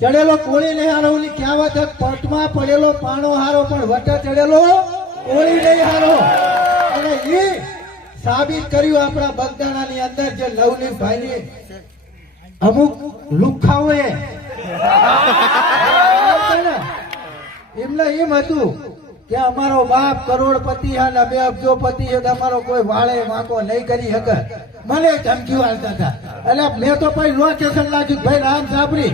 ચડેલો કોળી નહીં હારો. ઓલી કહેવત છે, પટમાં પડેલો પાણો હારો પણ વટા ચડેલો કોળી નહીં હારો. અને એ સાબિત કર્યું આપણા બગદાણાની અંદર જે લવની ભાઈની અમુક લુખાઓએ એમને એમ હતું કે અમારો બાપ કરોડપતિ અને 2 અબજોપતિ છે, અમારો કોઈ વાળે વાંકો નહીં કરી શકે. મને ધમકીઓ આલતા હતા. એટલે મેં તો પછી લોકેશન લાગ્યું ભાઈ રામ સાબરી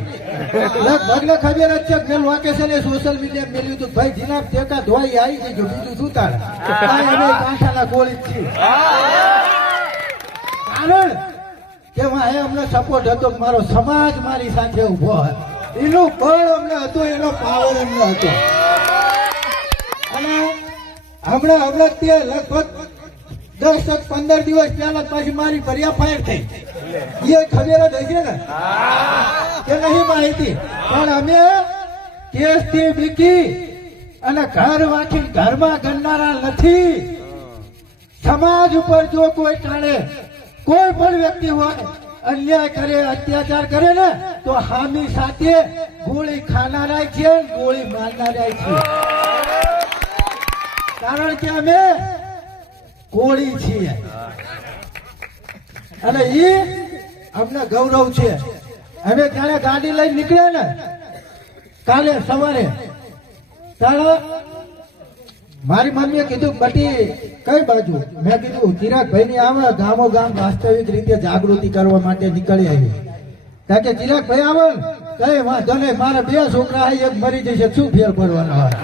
લગભગ ખબર જ છે. મેં લોકેશન એ સોશિયલ મીડિયા મેળ્યું હતું ભાઈ જીનાબ ટેકા ધોઈ આવી ગઈ. બીજું શું તારે અમે કાંઠાના ગોળી છીએ. કારણ કે વાહે અમને સપોર્ટ હતો, મારો સમાજ મારી સાથે ઉભો હતો, એનું બળ અમને હતું, એનો પાવર અમને હતો. અને હમણાં તે લગભગ 10-15 દિવસ પહેલા પાછી મારી ભર્યા ફાયર થઈ. એ ખબર જ હશે ને કે નહીં માહિતી. પણ અમે કેસથી બીકી અને ઘર વાંચી ઘરમાં ગણનારા નથી. સમાજ ઉપર જો કોઈ ટાળે, કોઈ પણ વ્યક્તિ હોય અન્યાય કરે, અત્યાચાર કરે ને તો હામી સાથે ગોળી ખાનારા છે, ગોળી મારનારા છે. કારણ કે અમે કોળી છીએ અને એ અમને ગૌરવ છે. અમે ત્યારે ગાડી લઈને નીકળ્યા ને કાલે સવારે, ત્યારે મારી મમ્મીએ કીધું બટી કઈ બાજુ? મેં કીધું ચિરાગભાઈ ની આવે ગામો ગામ વાસ્તવિક રીતે જાગૃતિ કરવા માટે નીકળી આવી. કારણ કે ચિરાગભાઈ આવે ને કઈ વાંધો નહીં, મારા 2 છોકરા એક મરી જશે, શું ફેર પડવાનો હોય.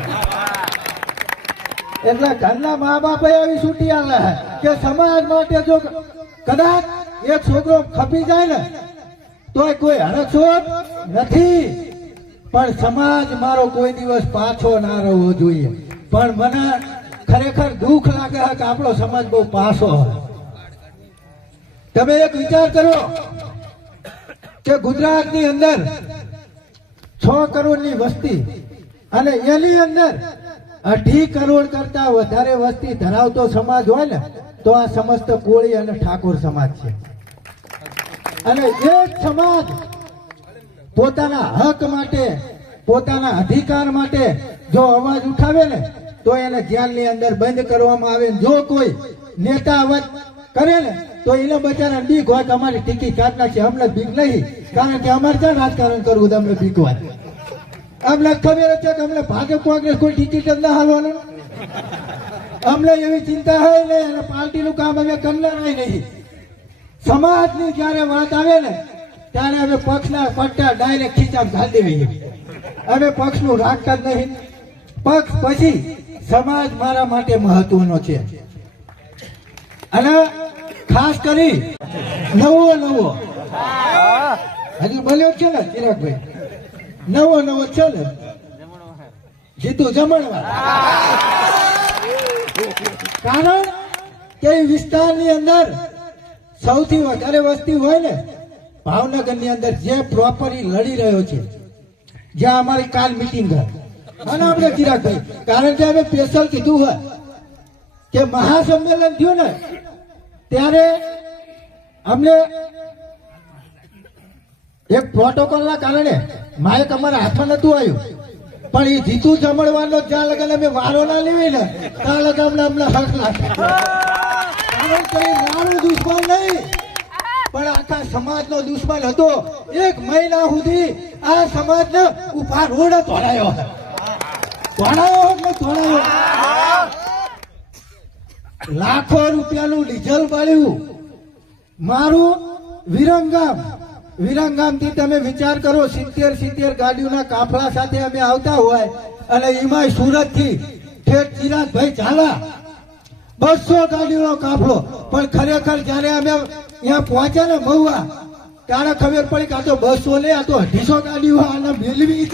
એટલે ઘરના મા બાપ આવી છૂટી આલે કે સમાજ માટે જો કદાચ એક છોકરો ખપી જાય ને તો કોઈ હરકસોટ નથી, પણ સમાજ મારો કોઈ દિવસ પાછો ના રહેવો જોઈએ. પણ મને ખરેખર દુઃખ લાગે કે આપણો સમાજ બહુ પાછો હોય. તમે એક વિચાર કરો કે ગુજરાતની અંદર 6 કરોડની વસ્તી અને એની અંદર 2.5 કરોડ કરતા વધારે વસ્તી ધરાવતો સમાજ હોય ને તો આ સમસ્ત કોળી અને ઠાકોર સમાજ છે. અને એક સમાજ પોતાના હક માટે, પોતાના અધિકાર માટે જો અવાજ ઉઠાવે ને તો એને જ્ઞાનની અંદર બંધ કરવામાં આવે. જો કોઈ નેતા અવાજ કરે ને તો એને બચારા બીક હોય કે અમારી ટિકિટ કાઢ નાખશે. અમને બીક નહીં, કારણ કે અમારે ત્યાં રાજકારણ કરવું, અમને બીક હોય. અમને ખબર છે કે અમને ભાજપ કોંગ્રેસ કોઈ ટિકિટ જ ના હાલવાનું. અમને એવી ચિંતા હોય ને અને પાર્ટીનું કામ અમે કરનારા નહીં. સમાજની જયારે વાત આવે ને ત્યારે અમે પક્ષના પટ્ટા ડાયરેક્ટ ખીચામાં ઘાલી દેવી. અમે પક્ષનું રાખતા જ નહીં. પક્ષ પછી સમાજ મારા માટે મહત્વનો છે. અને ખાસ કરી નવો હજી બોલ્યો છે ને ચિરાગભાઈ, નવો છે ને જીતુ જમણવાર. કારણ કે વિસ્તારની અંદર સૌથી વધારે વસ્તી હોય ને ભાવનગર ની અંદર, જે પ્રોપરી લડી રહ્યો છે, જ્યાં અમારી કાલ મીટિંગ હોય. અને આપણે ચિરાગભાઈ, કારણ કે અમે સ્પેશિયલ કીધું હોય કે મહાસંમેલન થયું ને ત્યારે અમને એક પ્રોટોકોલ ના કારણે માયક અમારા હાથમાં નતું આવ્યું, પણ એ જીતુ જમણવાનો જ્યાં લગન અમે વારો ના લેવી ને ત્યાં લગન અમને હક લાગે. કારણ કે મારો દુશ્મન નહીં પણ આખા સમાજનો દુશ્મન હતો. 1 મહિના સુધી આ સમાજને ઉભા રોડ તોડાયો. લાખો રૂપિયાનું ડીઝલ બાળ્યું. મારું વિરંગામ થી તમે વિચાર કરો, 70 ગાડીઓના કાફલા સાથે અમે આવતા હોય અને એમાં સુરત થી ઠેઠ ચિરાગભાઈ ઝાલા 200 ગાડીઓનો કાફલો. પણ ખરેખર જયારે અમે અહીંયા પહોંચ્યા ને મહુવા ત્યારે ખબર પડી કે આ તો 200 ને આ તો 250 ગાડીઓ આને મેળવી.